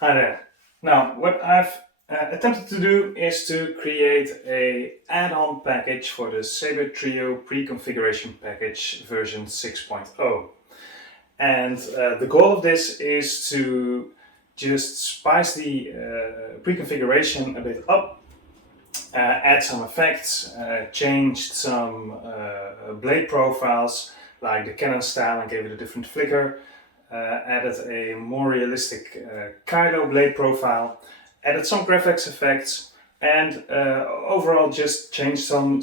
Hi there. Now, what I've attempted to do is to create an add-on package for the Sabertrio Preconfiguration package version 6.0. And the goal of this is to just spice the preconfiguration a bit up, add some effects, changed some blade profiles, like the cannon style, and gave it a different flicker. Added a more realistic Kylo blade profile, added some graphics effects, and overall just changed some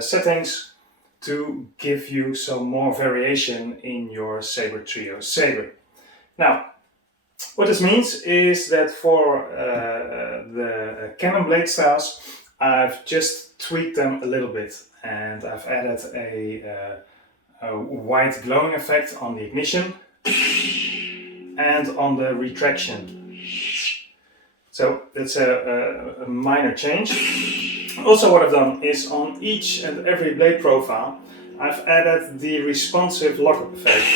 settings to give you some more variation in your Sabertrio saber. Now, what this means is that for the cannon blade styles, I've just tweaked them a little bit, and I've added a white glowing effect on the ignition and on the retraction. So that's a minor change. Also, what I've done is on each and every blade profile, I've added the responsive lockup effect.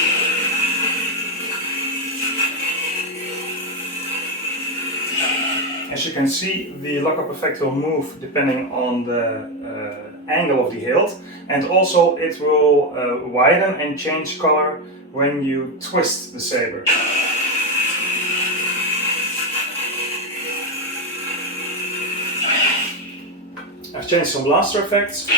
As you can see, the lockup effect will move depending on the angle of the hilt, and also it will widen and change color when you twist the saber. I've changed some blaster effects.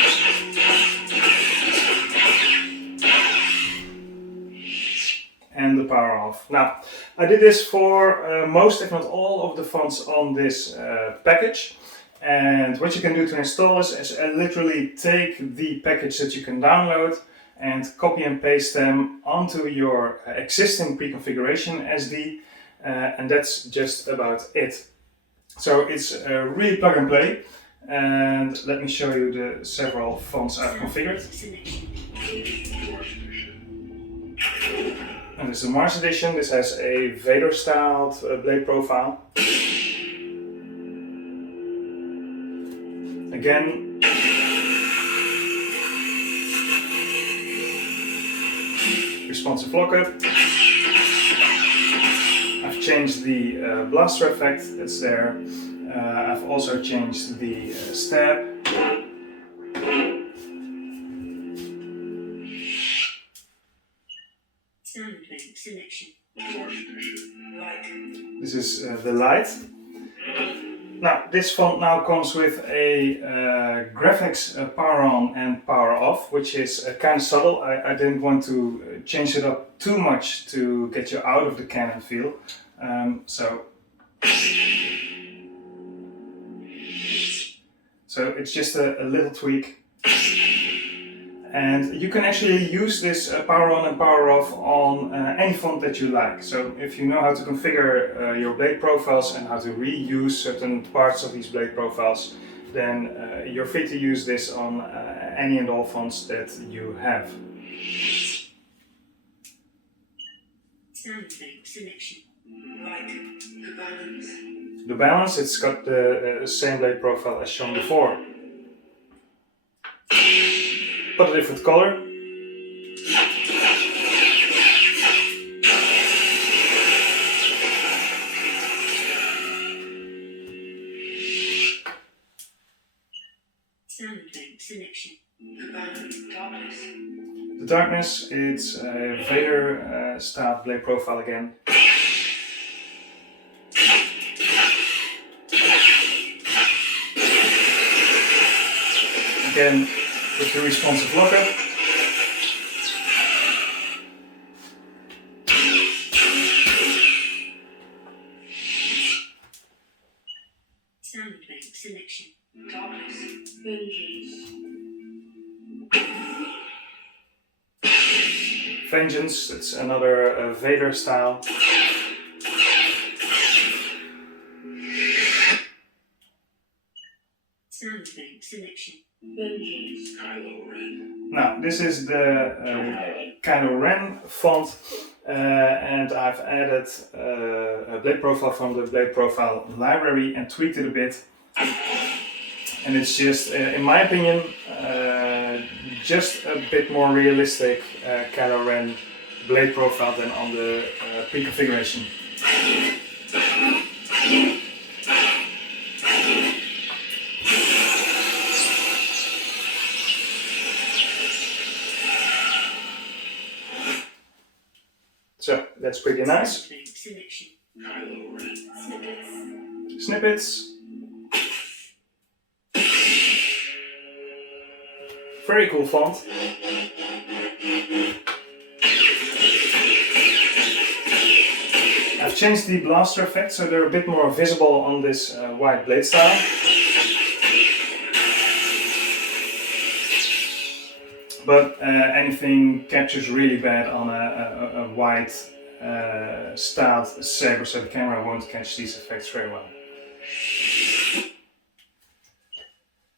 And the power off. Now, I did this for most, if not all, of the fonts on this package. And what you can do to install this is literally take the package that you can download and copy and paste them onto your existing preconfiguration SD, and that's just about it. So it's really plug and play. And let me show you the several fonts I've configured. And this is the Mars edition. This has a Vader styled blade profile. Again, responsive lockup. I've changed the blaster effect that's there. I've also changed the stab. Selection. This is the light. Now, this font now comes with a graphics power on and power off, which is kind of subtle. I didn't want to change it up too much to get you out of the Canon feel. So it's just a little tweak. And you can actually use this power on and power off on any font that you like. So if you know how to configure your blade profiles and how to reuse certain parts of these blade profiles, then you're free to use this on any and all fonts that you have. Sound selection. Like the balance. The balance, it's got the same blade profile as shown before, but a different color. Sound effect selection. The darkness, it's a Vader style blade profile again. Again, with the responsive lockup. Sound effect selection. Darkness. Vengeance, it's another Vader style. Sound effect selection. Vengeance. Kylo Ren. Now, this is the Kylo Ren font, and I've added a blade profile from the blade profile library and tweaked it a bit. And it's just, in my opinion, just a bit more realistic Kylo Ren blade profile than on the pre-configuration. That's pretty nice. Snippets. Very cool font. I've changed the blaster effect so they're a bit more visible on this white blade style. But anything captures really bad on a white styled saber, so the camera won't catch these effects very well.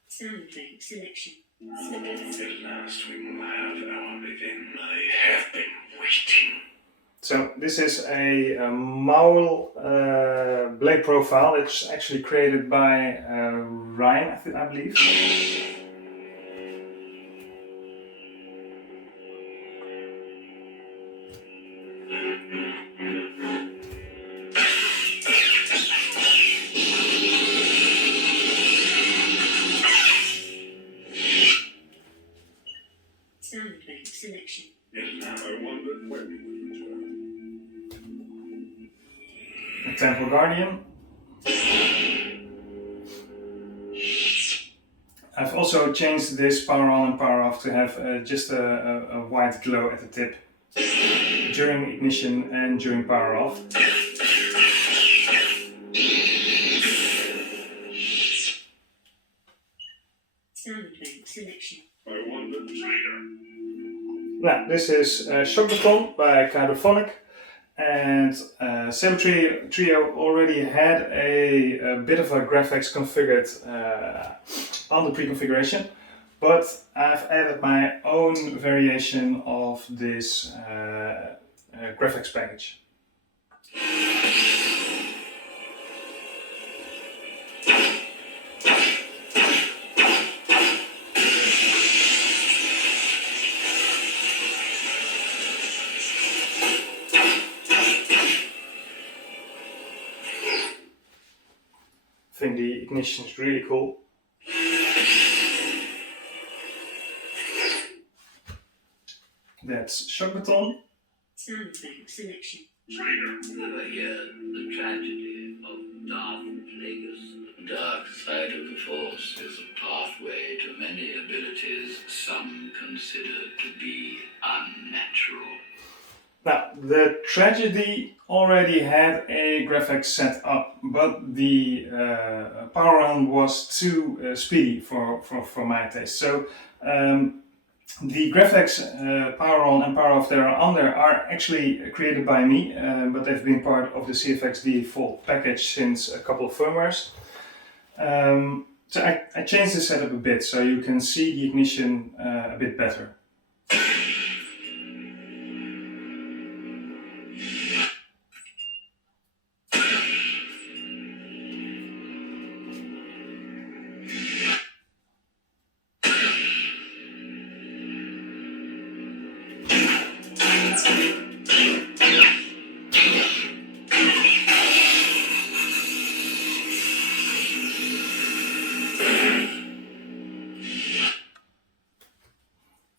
Sound effect selection. At last we will have our living. I have been waiting. So this is a Maul blade profile. It's actually created by Ryan, I believe. Sound effect selection. And now I wondered when we would return. A Temple Guardian. I've also changed this power on and power off to have just a white glow at the tip during ignition and during power off. Sound effect selection. I wondered later. Now, this is Shock Baton by Cardophonic, and Sabertrio already had a bit of a graphics configured on the pre-configuration, but I've added my own variation of this graphics package. I think the ignition is really cool. That's Shock Baton. Sound effect selection. Ever heard the tragedy of Darth Plagueis? The dark side of the Force is a pathway to many abilities some consider to be unnatural. Now, the tragedy already had a graphics set up, but the power on was too speedy for my taste. So the graphics power on and power off that are on there are actually created by me, but they've been part of the CFX default package since a couple of firmwares. So I changed the setup a bit so you can see the ignition a bit better.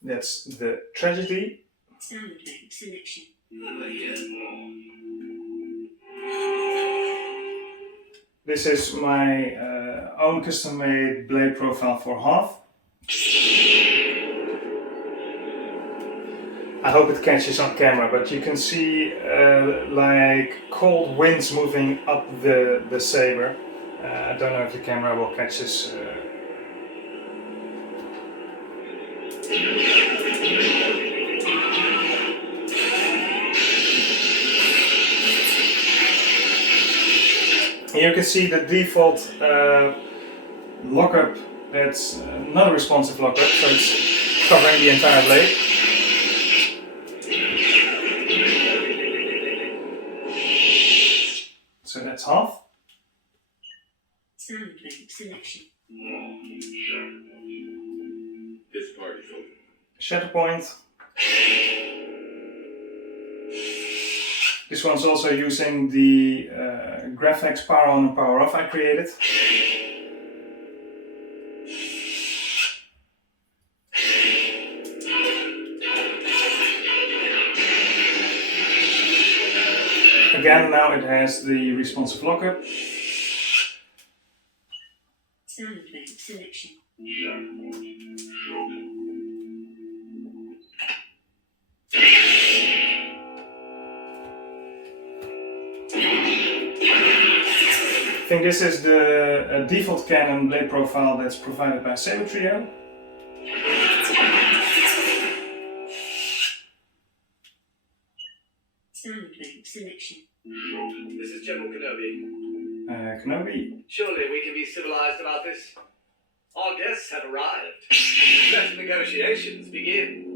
That's the tragedy. Sound effect selection. Ever heard? This is my own custom-made blade profile for Hoth. I hope it catches on camera, but you can see like cold winds moving up the saber. I don't know if the camera will catch this. Here you can see the default lockup. That's not a responsive lockup, so it's covering the entire blade. So that's half. Sound effect selection. This party's over. Shatterpoint. This one's also using the graphics power on and power off I created. again, now it has the responsive lockup. Sound bank selection. I think this is the default Canon blade profile that's provided by Sabertrio. Sound bank selection. This is General Kenobi. Kenobi. Surely we can be civilized about this. Our guests have arrived. Let negotiations begin.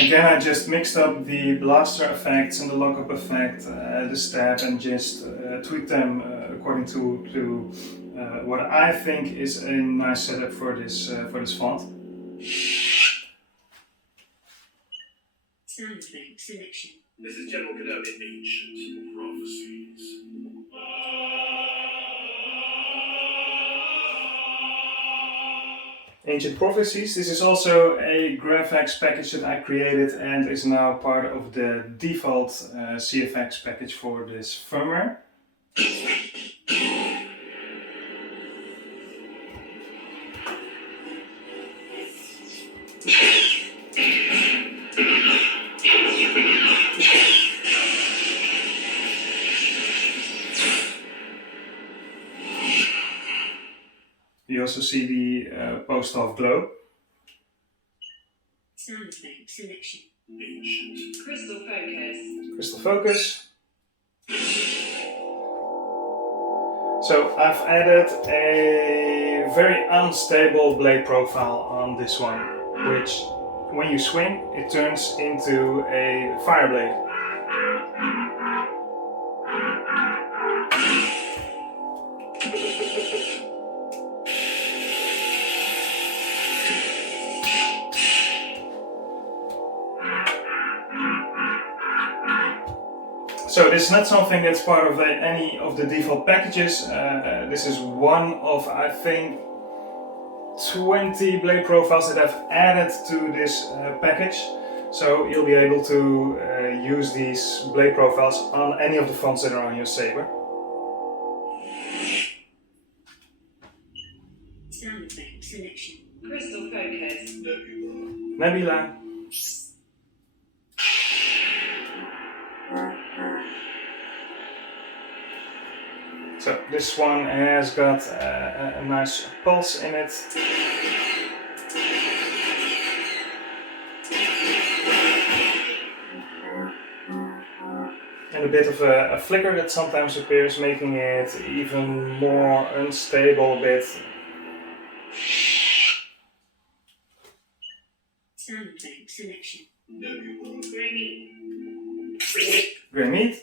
Again, I just mixed up the blaster effects and the lockup effect, the stab, and just tweaked them according to what I think is a nice setup for this font. Sound bank selection. This is General Kenobi. Ancient prophecies. Ancient Prophecies. This is also a graphics package that I created and is now part of the default CFX package for this firmware. You also see the post-off glow. Sound bank selection. Ancient. Crystal focus. Crystal focus. So I've added a very unstable blade profile on this one, which when you swing it turns into a fire blade. So this is not something that's part of any of the default packages. This is one of, I think, 20 blade profiles that I've added to this package. So you'll be able to use these blade profiles on any of the fonts that are on your Saber. Sound bank selection. Crystal focus. Nebula. So this one has got a nice pulse in it. And a bit of a flicker that sometimes appears, making it even more unstable a bit. Sound bank selection. Grey meat.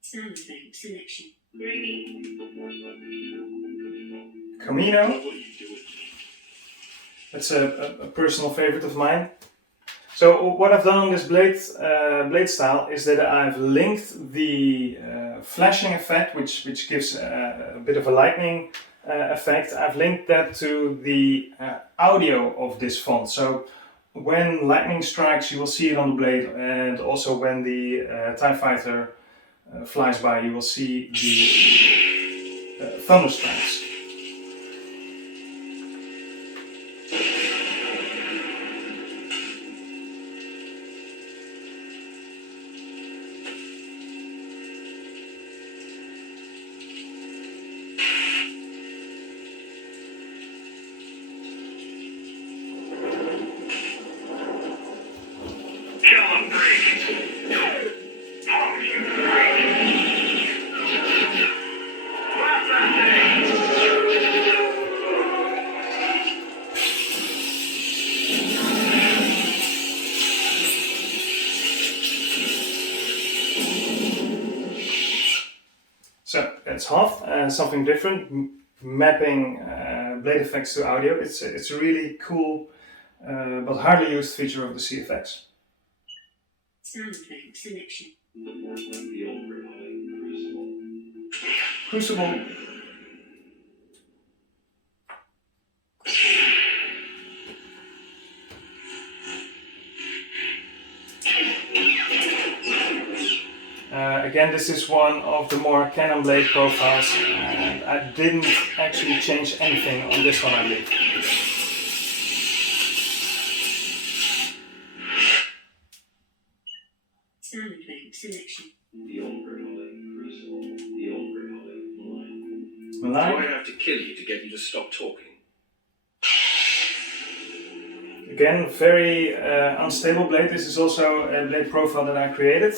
Sound bank selection. Camino. That's a personal favorite of mine. So what I've done on this blade style is that I've linked the flashing effect, which gives a bit of a lightning effect. I've linked that to the audio of this font. So when lightning strikes, you will see it on the blade, and also when the TIE Fighter flies by, you will see the thunder strikes. So that's Hoth, something different, mapping blade effects to audio. It's a really cool but hardly used feature of the CFX. Sound effect selection. Crucible. Again, this is one of the more Canon blade profiles, and I didn't actually change anything on this one, I believe. Sound effect selection. Do I Malign. have to kill you to get you to stop talking? Again, very unstable blade. This is also a blade profile that I created.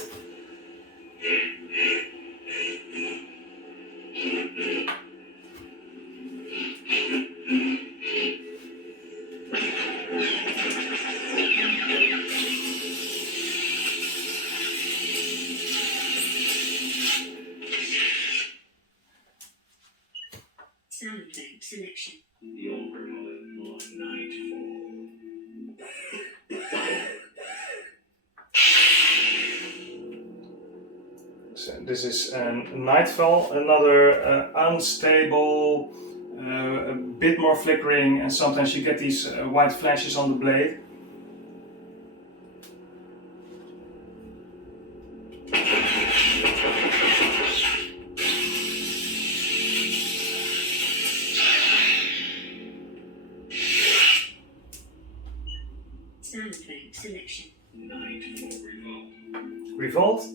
Sound effect selection. So this is Nightfall, another unstable, a bit more flickering, and sometimes you get these white flashes on the blade. Sound effect selection. Revolt.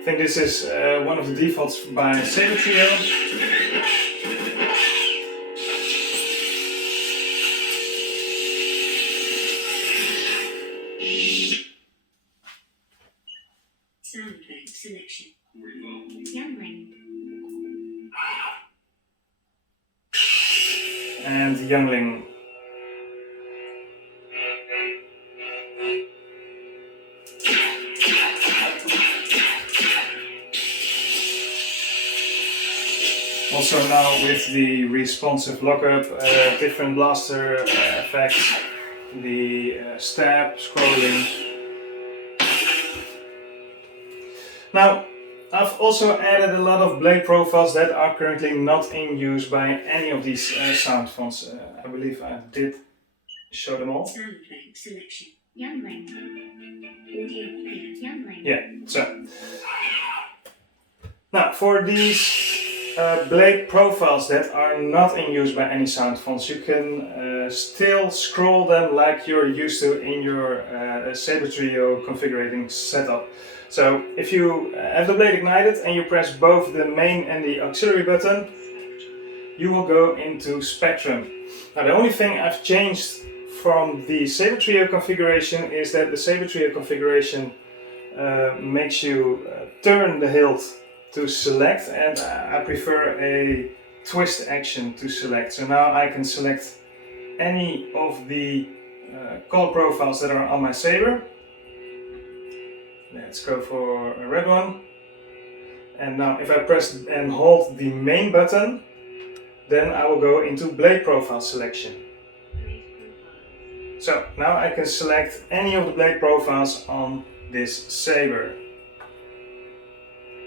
I think this is one of the defaults by Sabertrio. Sound effect selection. Youngling. And Youngling. Also now with the responsive lockup, different blaster effects, the stab, scrolling. Now, I've also added a lot of blade profiles that are currently not in use by any of these sound fonts. I believe I did show them all. Sound effect selection. Youngling. Audio player. Youngling. Yeah, so. Now, for these blade profiles that are not in use by any sound fonts, you can still scroll them like you're used to in your Sabertrio configuring setup. So if you have the blade ignited and you press both the main and the auxiliary button, you will go into Spectrum. Now the only thing I've changed from the Sabertrio configuration is that the Sabertrio configuration makes you turn the hilt to select, and I prefer a twist action to select. So now I can select any of the color profiles that are on my saber. Let's go for a red one. And now if I press and hold the main button, then I will go into blade profile selection. So now I can select any of the blade profiles on this saber.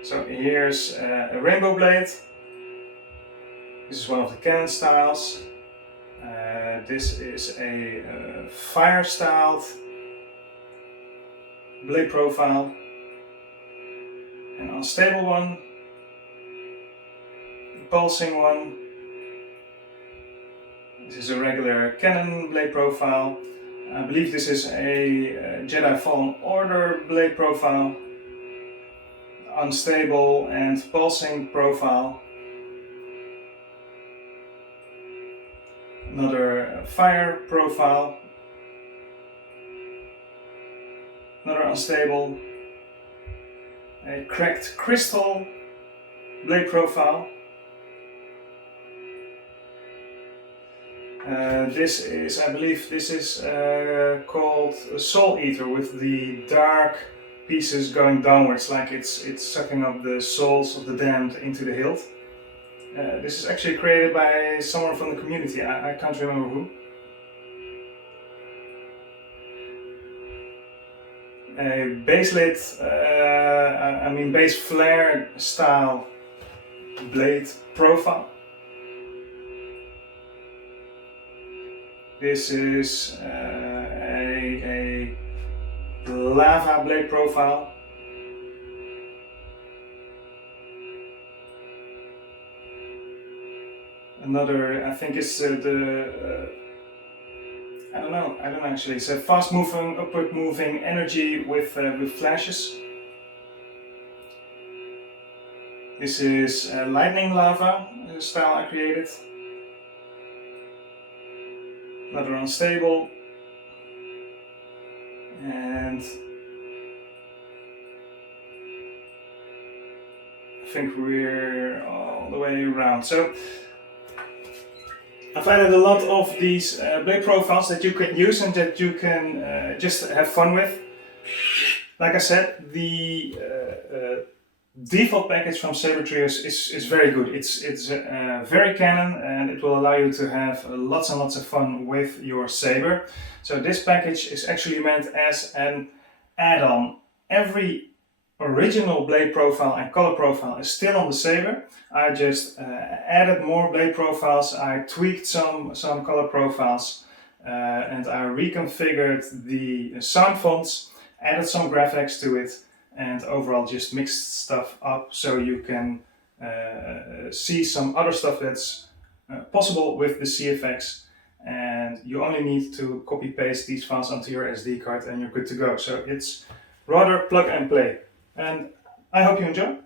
So here's a rainbow blade. This is one of the Canon styles. This is a fire styled blade profile. An unstable one. A pulsing one. This is a regular Canon blade profile. I believe this is a Jedi Fallen Order blade profile. Unstable and pulsing profile. Another fire profile. Another unstable. A cracked crystal blade profile. This is, I believe, this is called a Soul Eater, with the dark pieces going downwards, like it's sucking up the souls of the damned into the hilt. This is actually created by someone from the community. I can't remember who. A baselit, base flare style blade profile. This is a lava blade profile. Another, I think it's I don't know actually. It's a fast moving, upward moving energy with flashes. This is lightning lava style I created. Another unstable. And I think we're all the way around. So I've added a lot of these blade profiles that you can use and that you can just have fun with. Like I said, the default package from Sabertrio is very good. It's very canon, and it will allow you to have lots and lots of fun with your saber. So this package is actually meant as an add-on. Every original blade profile and color profile is still on the saber. I just added more blade profiles, I tweaked some color profiles, and I reconfigured the sound fonts, added some graphics to it, and overall just mixed stuff up so you can see some other stuff that's possible with the CFX, and you only need to copy paste these files onto your SD card and you're good to go. So it's rather plug and play, and I hope you enjoy.